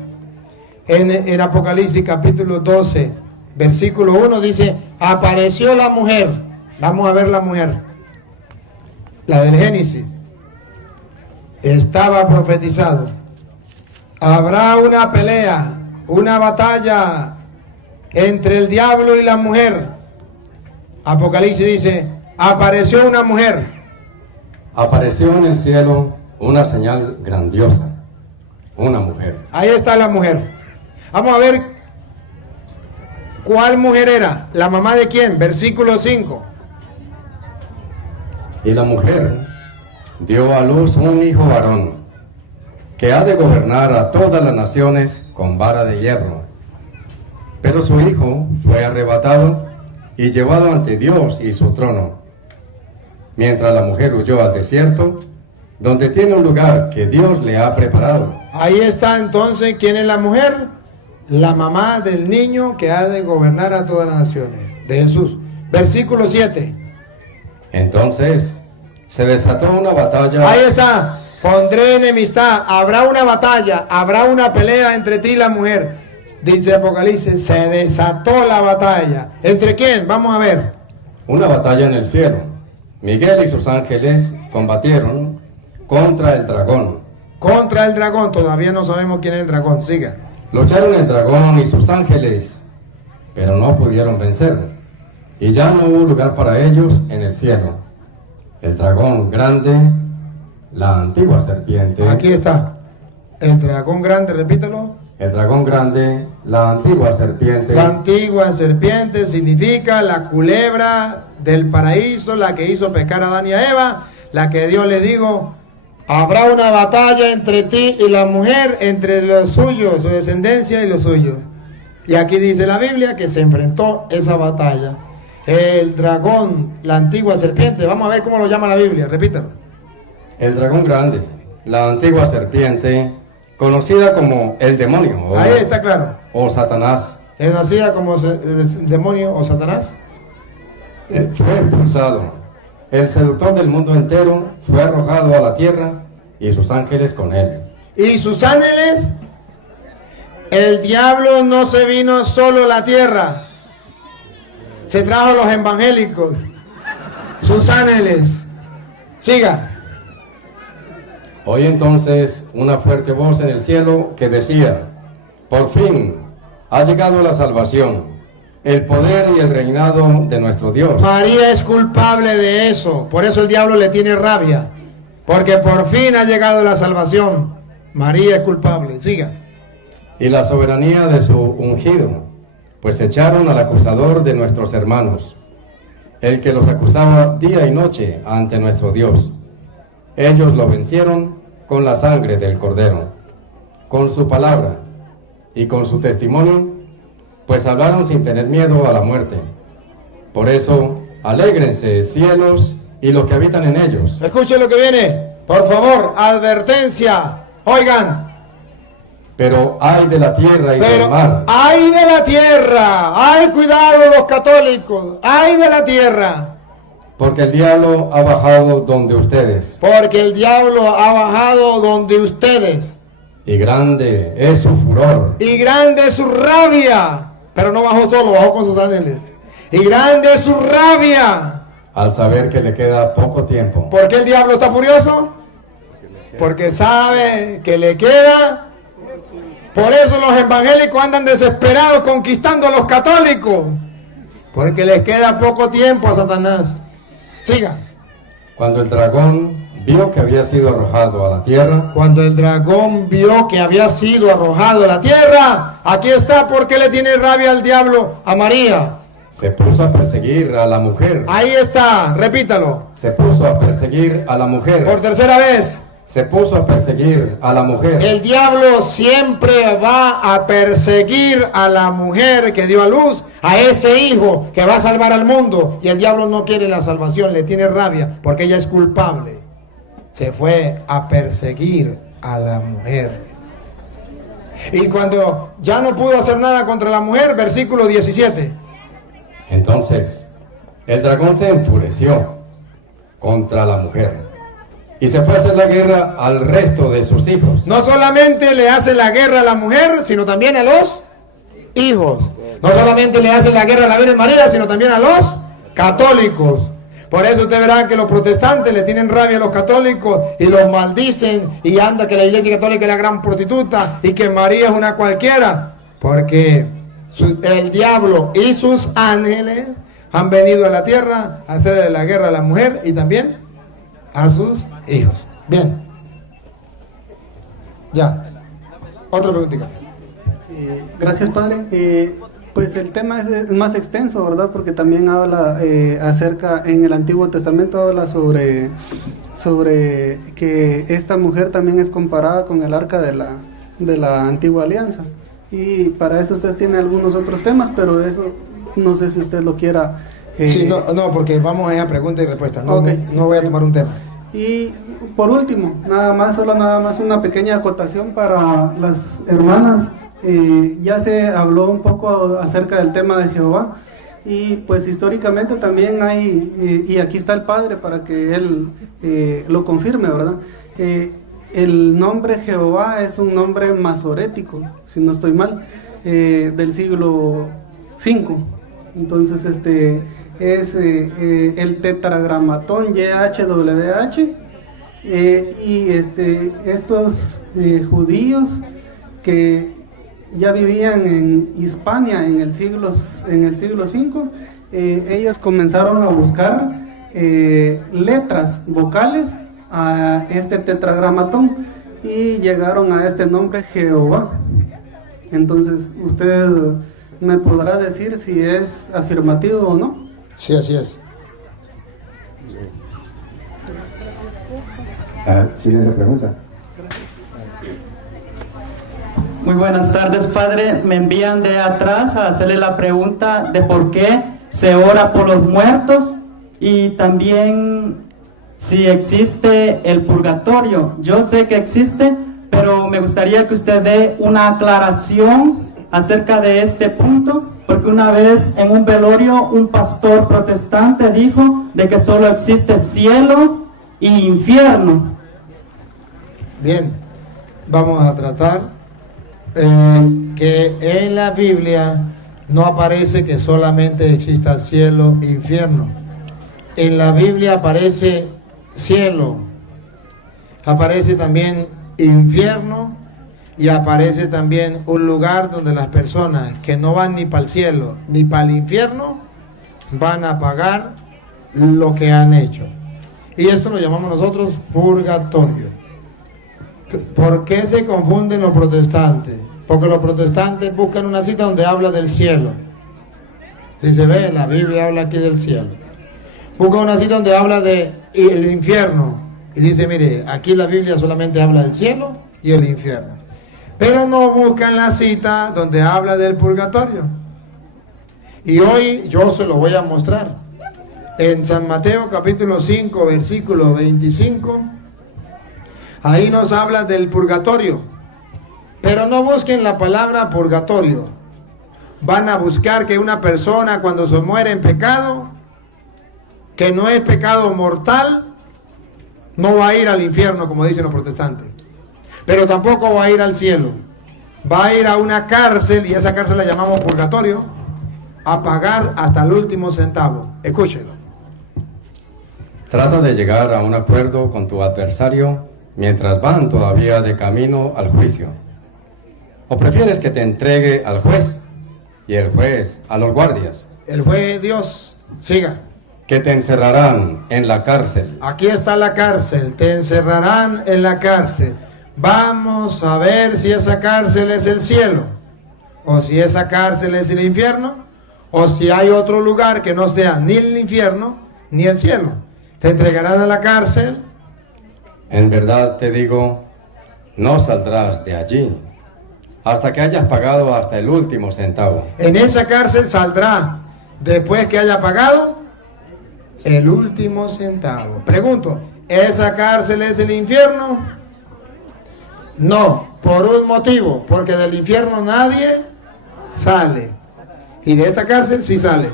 En Apocalipsis capítulo 12, versículo 1 dice, apareció la mujer. Vamos a ver la mujer. La del Génesis. Estaba profetizado. Habrá una pelea, una batalla entre el diablo y la mujer. Apocalipsis dice, apareció una mujer. Apareció en el cielo una señal grandiosa, una mujer. Ahí está la mujer. Vamos a ver cuál mujer era. ¿La mamá de quién? Versículo 5. Y la mujer dio a luz un hijo varón, que ha de gobernar a todas las naciones con vara de hierro. Pero su hijo fue arrebatado y llevado ante Dios y su trono, mientras la mujer huyó al desierto, donde tiene un lugar que Dios le ha preparado. Ahí está entonces, ¿quién es la mujer? La mamá del niño que ha de gobernar a todas las naciones, de Jesús. Versículo 7. Entonces se desató una batalla. Ahí está, pondré enemistad, habrá una batalla, habrá una pelea entre ti y la mujer. Dice Apocalipsis, se desató la batalla. ¿Entre quién? Vamos a ver. Una batalla en el cielo. Miguel y sus ángeles combatieron contra el dragón. Contra el dragón, todavía no sabemos quién es el dragón, siga. Lucharon el dragón y sus ángeles, pero no pudieron vencer. Y ya no hubo lugar para ellos en el cielo. El dragón grande, la antigua serpiente. Aquí está. El dragón grande, repítelo. El dragón grande, la antigua serpiente. La antigua serpiente significa la culebra del paraíso, la que hizo pecar a Adán y a Eva, la que Dios le dijo, habrá una batalla entre ti y la mujer, entre los suyos, su descendencia y los suyos. Y aquí dice la Biblia que se enfrentó esa batalla. El dragón, la antigua serpiente, vamos a ver cómo lo llama la Biblia, repítalo. El dragón grande, la antigua serpiente, conocida como el demonio. Ahí está claro. O Satanás. Es nacida como el demonio o Satanás. Fue expulsado. El seductor del mundo entero fue arrojado a la tierra y sus ángeles con él. ¿Y sus ángeles? El diablo no se vino solo a la tierra. Se trajo los evangélicos. Sus ángeles. Siga. Oí entonces una fuerte voz en el cielo que decía, por fin ha llegado la salvación, el poder y el reinado de nuestro Dios. María es culpable de eso, por eso el diablo le tiene rabia, porque por fin ha llegado la salvación. María es culpable, siga. Y la soberanía de su ungido, pues echaron al acusador de nuestros hermanos, el que los acusaba día y noche ante nuestro Dios. Ellos lo vencieron con la sangre del Cordero, con su palabra y con su testimonio, pues hablaron sin tener miedo a la muerte. Por eso, alégrense cielos y los que habitan en ellos. Escuchen lo que viene, por favor, advertencia, oigan. Pero ay de la tierra y del mar. Ay de la tierra, ay cuidado los católicos, ay de la tierra. Porque el diablo ha bajado donde ustedes. Porque el diablo ha bajado donde ustedes. Y grande es su furor. Y grande es su rabia. Pero no bajó solo, bajó con sus ángeles. Y grande es su rabia. Al saber que le queda poco tiempo. ¿Por qué el diablo está furioso? Porque sabe que le queda. Por eso los evangélicos andan desesperados conquistando a los católicos. Porque les queda poco tiempo a Satanás. Siga. Cuando el dragón vio que había sido arrojado a la tierra. Cuando el dragón vio que había sido arrojado a la tierra. Aquí está porque le tiene rabia al diablo a María. Se puso a perseguir a la mujer. Ahí está, repítalo. Se puso a perseguir a la mujer. Por tercera vez. Se puso a perseguir a la mujer. El diablo siempre va a perseguir a la mujer que dio a luz, a ese hijo que va a salvar al mundo. Y el diablo no quiere la salvación, le tiene rabia porque ella es culpable. se fue a perseguir a la mujer. Y cuando ya no pudo hacer nada contra la mujer, versículo 17. Entonces, el dragón se enfureció contra la mujer y se fue a hacer la guerra al resto de sus hijos. No solamente le hace la guerra a la mujer, sino también a los hijos. No solamente le hace la guerra a la Virgen María, sino también a los católicos. Por eso usted verá que los protestantes le tienen rabia a los católicos y los maldicen y anda que la Iglesia Católica es la gran prostituta y que María es una cualquiera. Porque el diablo y sus ángeles han venido a la tierra a hacerle la guerra a la mujer y también a sus hijos. Bien. Ya. Otra preguntita. Gracias, padre. Pues el tema es más extenso, ¿verdad? Porque también habla acerca, en el Antiguo Testamento habla sobre que esta mujer también es comparada con el arca de la Antigua Alianza. Y para eso usted tiene algunos otros temas, pero eso no sé si usted lo quiera. Sí, no, porque vamos a pregunta y respuesta. No, Okay, no voy a tomar un tema. Y por último, nada más una pequeña acotación para las hermanas. Ya se habló un poco acerca del tema de Jehová y pues históricamente también hay, y aquí está el padre para que él lo confirme, ¿verdad? El nombre Jehová es un nombre masorético, si no estoy mal, del siglo V. Entonces es el tetragramatón YHWH, y estos judíos que ya vivían en Hispania en el siglo V, ellos comenzaron a buscar letras vocales a este tetragramatón y llegaron a este nombre Jehová. Entonces usted me podrá decir si es afirmativo o no. Sí, así es. Siguiente pregunta. Muy buenas tardes, padre. Me envían de atrás a hacerle la pregunta de por qué se ora por los muertos y también si existe el purgatorio. Yo sé que existe, pero me gustaría que usted dé una aclaración acerca de este punto, porque una vez en un velorio un pastor protestante dijo de que solo existe cielo e infierno. Bien, vamos a tratar que en la Biblia no aparece que solamente exista cielo e infierno. En la Biblia aparece cielo, aparece también infierno y aparece también un lugar donde las personas que no van ni para el cielo ni para el infierno van a pagar lo que han hecho. Y esto lo llamamos nosotros purgatorio. ¿Por qué se confunden los protestantes? Porque los protestantes buscan una cita donde habla del cielo. Dice, ve, la Biblia habla aquí del cielo. Buscan una cita donde habla del infierno. Y dice, mire, aquí la Biblia solamente habla del cielo y el infierno. Pero no buscan la cita donde habla del purgatorio. Y hoy yo se lo voy a mostrar. En San Mateo capítulo 5, versículo 25... ahí nos habla del purgatorio, pero no busquen la palabra purgatorio. Van a buscar que una persona cuando se muere en pecado, que no es pecado mortal, no va a ir al infierno como dicen los protestantes, pero tampoco va a ir al cielo. Va a ir a una cárcel, y esa cárcel la llamamos purgatorio, a pagar hasta el último centavo. Escúchenlo. Trata de llegar a un acuerdo con tu adversario mientras van todavía de camino al juicio. ¿O prefieres que te entregue al juez y el juez a los guardias? El juez es Dios. Siga. Que te encerrarán en la cárcel. Aquí está la cárcel. Te encerrarán en la cárcel. Vamos a ver si esa cárcel es el cielo, o si esa cárcel es el infierno, o si hay otro lugar que no sea ni el infierno ni el cielo. Te entregarán a la cárcel. En verdad te digo, no saldrás de allí hasta que hayas pagado hasta el último centavo. En esa cárcel saldrá después que haya pagado el último centavo. Pregunto, ¿esa cárcel es el infierno? No, por un motivo, porque del infierno nadie sale. Y de esta cárcel sí sale.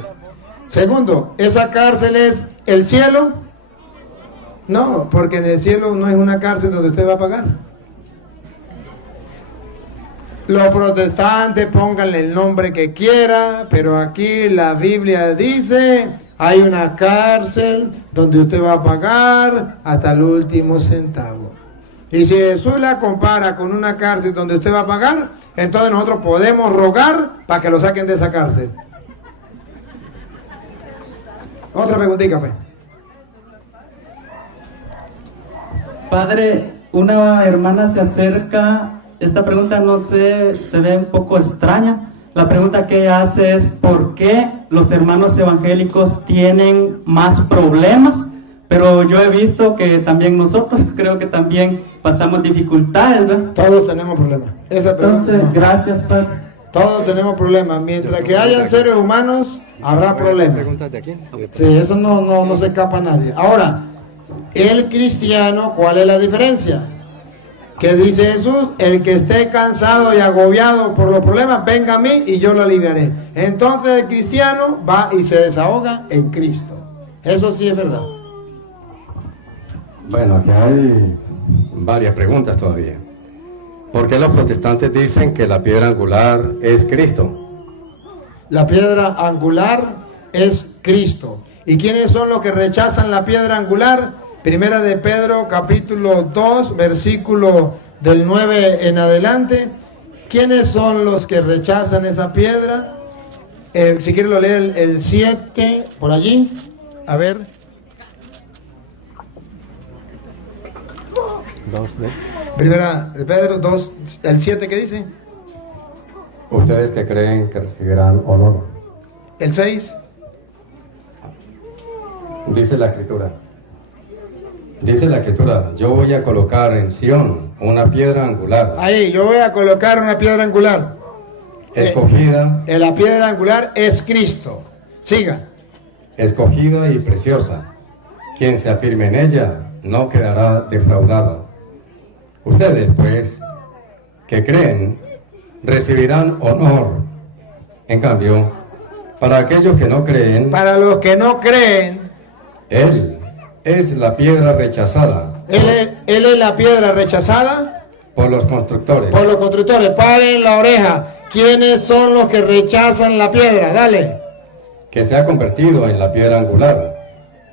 Segundo, ¿esa cárcel es el cielo? No, porque en el cielo no es una cárcel donde usted va a pagar. Los protestantes pónganle el nombre que quiera, pero aquí la Biblia dice, hay una cárcel donde usted va a pagar hasta el último centavo. Y si Jesús la compara con una cárcel donde usted va a pagar, entonces nosotros podemos rogar para que lo saquen de esa cárcel. Otra preguntita, pues. Padre, una hermana se acerca. Esta pregunta no sé, se ve un poco extraña. La pregunta que ella hace es ¿por qué los hermanos evangélicos tienen más problemas? Pero yo he visto que también nosotros creo que también pasamos dificultades, ¿verdad? Todos tenemos problemas. Entonces, gracias, Padre. Todos tenemos problemas. Mientras que hayan seres humanos, habrá problemas. ¿Preguntas de quién? Sí, eso no se escapa a nadie. Ahora, el cristiano, ¿cuál es la diferencia? Que dice Jesús, el que esté cansado y agobiado por los problemas, venga a mí y yo lo aliviaré. Entonces el cristiano va y se desahoga en Cristo. Eso sí es verdad. Bueno, aquí hay varias preguntas todavía. ¿Por qué los protestantes dicen que la piedra angular es Cristo? La piedra angular es Cristo. ¿Y quiénes son los que rechazan la piedra angular? Primera de Pedro, capítulo 2, versículo del 9 en adelante. ¿Quiénes son los que rechazan esa piedra? Si quiere lo lee el 7, por allí. A ver. 2, Primera de Pedro 2, el 7, ¿qué dice? Ustedes que creen que recibirán honor. El 6. Dice la Escritura. Dice la Escritura, yo voy a colocar en Sión una piedra angular. Ahí, yo voy a colocar una piedra angular. Escogida. La piedra angular es Cristo. Siga. Escogida y preciosa. Quien se afirme en ella no quedará defraudado. Ustedes, pues, que creen, recibirán honor. En cambio, para aquellos que no creen, para los que no creen, Él es la piedra rechazada. Él es la piedra rechazada por los constructores. Por los constructores. Paren la oreja. ¿Quiénes son los que rechazan la piedra? Dale. Que se ha convertido en la piedra angular.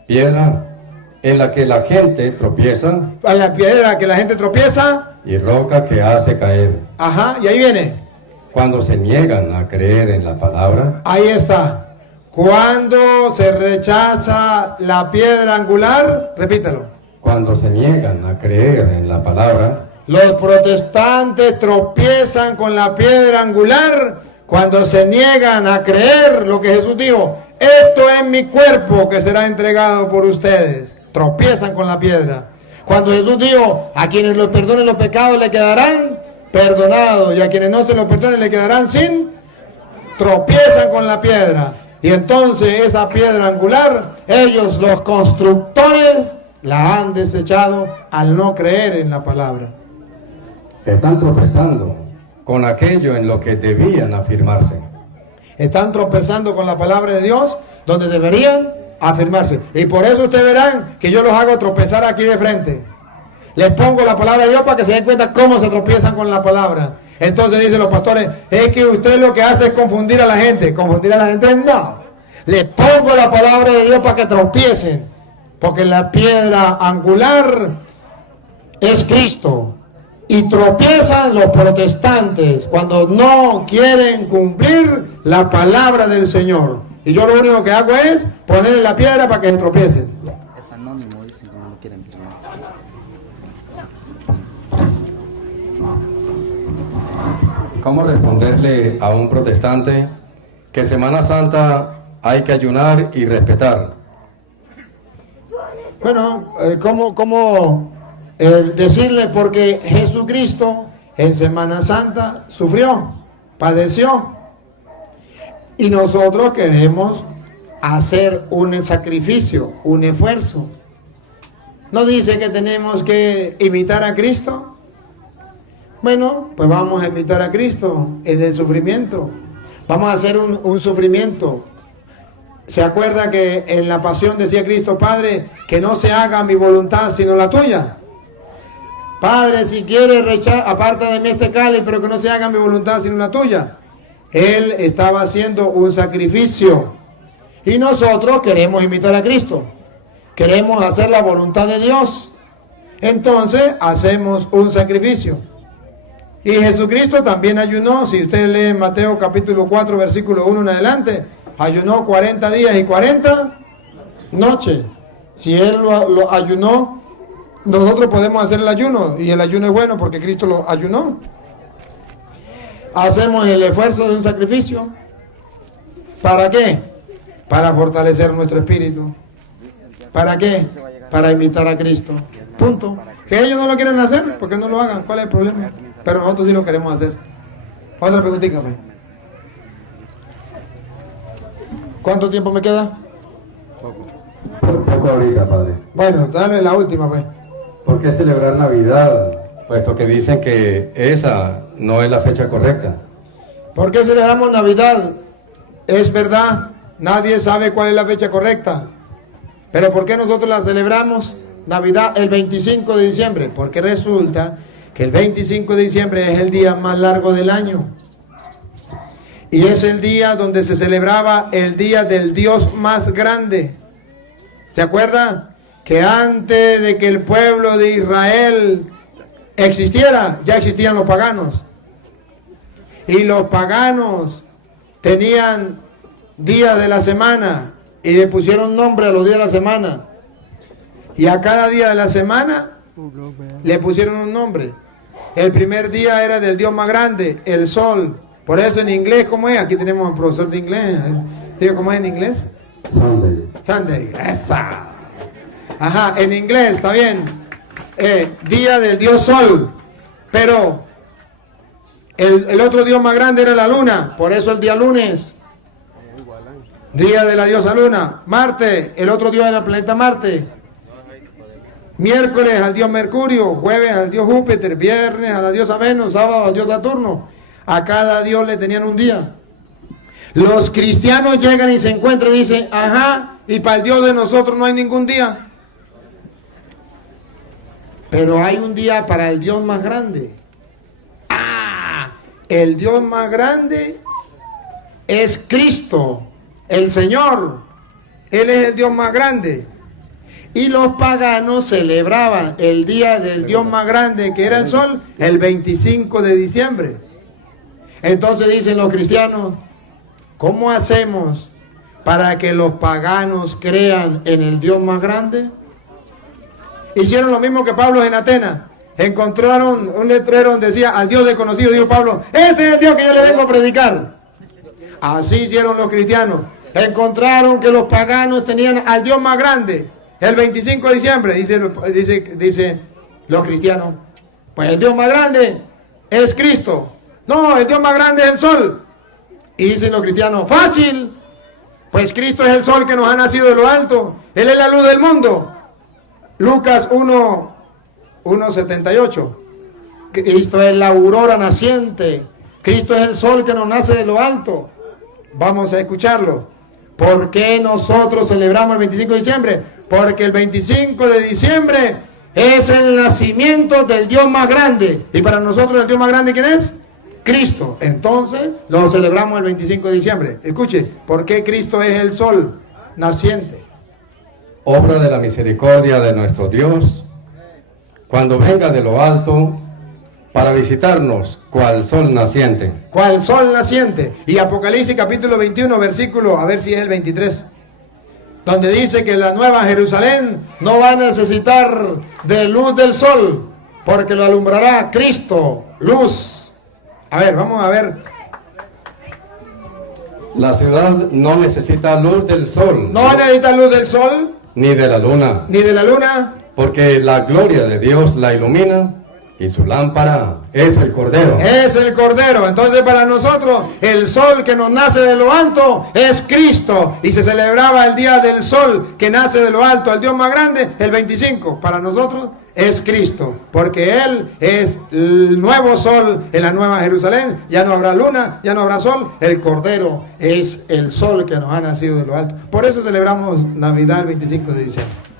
Piedra en la que la gente tropieza. A la piedra que la gente tropieza. Y roca que hace caer. Ajá, y ahí viene. Cuando se niegan a creer en la palabra. Ahí está. Cuando se rechaza la piedra angular, repítalo. Cuando se niegan a creer en la palabra. Los protestantes tropiezan con la piedra angular cuando se niegan a creer lo que Jesús dijo. Esto es mi cuerpo que será entregado por ustedes. Tropiezan con la piedra. Cuando Jesús dijo, a quienes los perdonen los pecados le quedarán perdonados y a quienes no se los perdonen le quedarán sin. Tropiezan con la piedra. Y entonces esa piedra angular, ellos los constructores la han desechado al no creer en la palabra. Están tropezando con aquello en lo que debían afirmarse. Están tropezando con la palabra de Dios donde deberían afirmarse. Y por eso ustedes verán que yo los hago tropezar aquí de frente. Les pongo la palabra de Dios para que se den cuenta cómo se tropiezan con la palabra. Entonces dicen los pastores, es que usted lo que hace es confundir a la gente. ¿Confundir a la gente? No. Les pongo la palabra de Dios para que tropiecen. Porque la piedra angular es Cristo. Y tropiezan los protestantes cuando no quieren cumplir la palabra del Señor. Y yo lo único que hago es ponerle la piedra para que tropiecen. Es anónimo, dicen que no lo quieren firmar. ¿Cómo responderle a un protestante que Semana Santa hay que ayunar y respetar? Bueno, ¿cómo decirle? Porque Jesucristo en Semana Santa sufrió, padeció. Y nosotros queremos hacer un sacrificio, un esfuerzo. ¿No dice que tenemos que imitar a Cristo? Bueno, pues vamos a imitar a Cristo en el sufrimiento. Vamos a hacer un sufrimiento. ¿Se acuerda que en la pasión decía Cristo, Padre, que no se haga mi voluntad sino la tuya? Padre, si quieres aparta de mí este cáliz, pero que no se haga mi voluntad sino la tuya. Él estaba haciendo un sacrificio. Y nosotros queremos imitar a Cristo. Queremos hacer la voluntad de Dios. Entonces hacemos un sacrificio. Y Jesucristo también ayunó. Si usted lee Mateo capítulo 4, versículo 1 en adelante, ayunó 40 días y 40 noches. Si Él lo ayunó, nosotros podemos hacer el ayuno. Y el ayuno es bueno porque Cristo lo ayunó. Hacemos el esfuerzo de un sacrificio. ¿Para qué? Para fortalecer nuestro espíritu. ¿Para qué? Para imitar a Cristo. Punto. Que ellos no lo quieren hacer, porque no lo hagan. ¿Cuál es el problema? Pero nosotros sí lo queremos hacer. Otra preguntita, pues. ¿Cuánto tiempo me queda? Poco ahorita, padre. Bueno, dale la última, pues. ¿Por qué celebrar Navidad? Puesto que dicen que esa no es la fecha correcta. ¿Por qué celebramos Navidad? Es verdad, nadie sabe cuál es la fecha correcta. Pero ¿por qué nosotros la celebramos Navidad el 25 de diciembre? Porque resulta que el 25 de diciembre es el día más largo del año. Y es el día donde se celebraba el día del Dios más grande. ¿Se acuerda? Que antes de que el pueblo de Israel existiera, ya existían los paganos. Y los paganos tenían días de la semana y le pusieron nombre a los días de la semana. Y a cada día de la semana le pusieron un nombre. El primer día era del Dios más grande, el sol. Por eso en inglés, ¿cómo es? Aquí tenemos un profesor de inglés. ¿Digo cómo es en inglés? Sunday. Sunday, esa. Ajá, en inglés, está bien. Día del Dios sol. Pero el otro Dios más grande era la luna. Por eso el día lunes. Día de la diosa luna. Marte, el otro dios era el planeta Marte. Miércoles al dios Mercurio. Jueves al dios Júpiter. Viernes a la diosa Venus. Sábado al dios Saturno. A cada dios le tenían un día. Los cristianos llegan y se encuentran y dicen, ajá, y para el Dios de nosotros no hay ningún día. Pero hay un día para el Dios más grande. Ah, el Dios más grande es Cristo, el Señor. Él es el Dios más grande. Y los paganos celebraban el día del Dios más grande, que era el sol, el 25 de diciembre. Entonces dicen los cristianos, ¿cómo hacemos para que los paganos crean en el Dios más grande? Hicieron lo mismo que Pablo en Atenas. Encontraron un letrero donde decía al Dios desconocido. Dijo Pablo, ese es el Dios que yo le vengo a predicar. Así hicieron los cristianos. Encontraron que los paganos tenían al Dios más grande. El 25 de diciembre, dice los cristianos. Pues el Dios más grande es Cristo. No, el Dios más grande es el sol. Y dicen los cristianos, fácil. Pues Cristo es el sol que nos ha nacido de lo alto. Él es la luz del mundo. Lucas 1:78. Cristo es la aurora naciente. Cristo es el sol que nos nace de lo alto. Vamos a escucharlo. ¿Por qué nosotros celebramos el 25 de diciembre? Porque el 25 de diciembre es el nacimiento del Dios más grande. Y para nosotros el Dios más grande, ¿quién es? Cristo. Entonces lo celebramos el 25 de diciembre. Escuche, ¿por qué Cristo es el sol naciente? Obra de la misericordia de nuestro Dios, cuando venga de lo alto para visitarnos, cual sol naciente. Cual sol naciente. Y Apocalipsis capítulo 21, versículo, a ver si es el 23, donde dice que la nueva Jerusalén no va a necesitar de luz del sol, porque lo alumbrará Cristo, luz. A ver, vamos a ver. La ciudad no necesita luz del sol. No necesita luz del sol. Ni de la luna. Ni de la luna. Porque la gloria de Dios la ilumina y su lámpara es el Cordero. Es el Cordero. Entonces para nosotros el sol que nos nace de lo alto es Cristo. Y se celebraba el día del sol que nace de lo alto, el Dios más grande, el 25. Para nosotros es Cristo, porque Él es el nuevo sol en la nueva Jerusalén. Ya no habrá luna, ya no habrá sol. El Cordero es el sol que nos ha nacido de lo alto. Por eso celebramos Navidad el 25 de diciembre.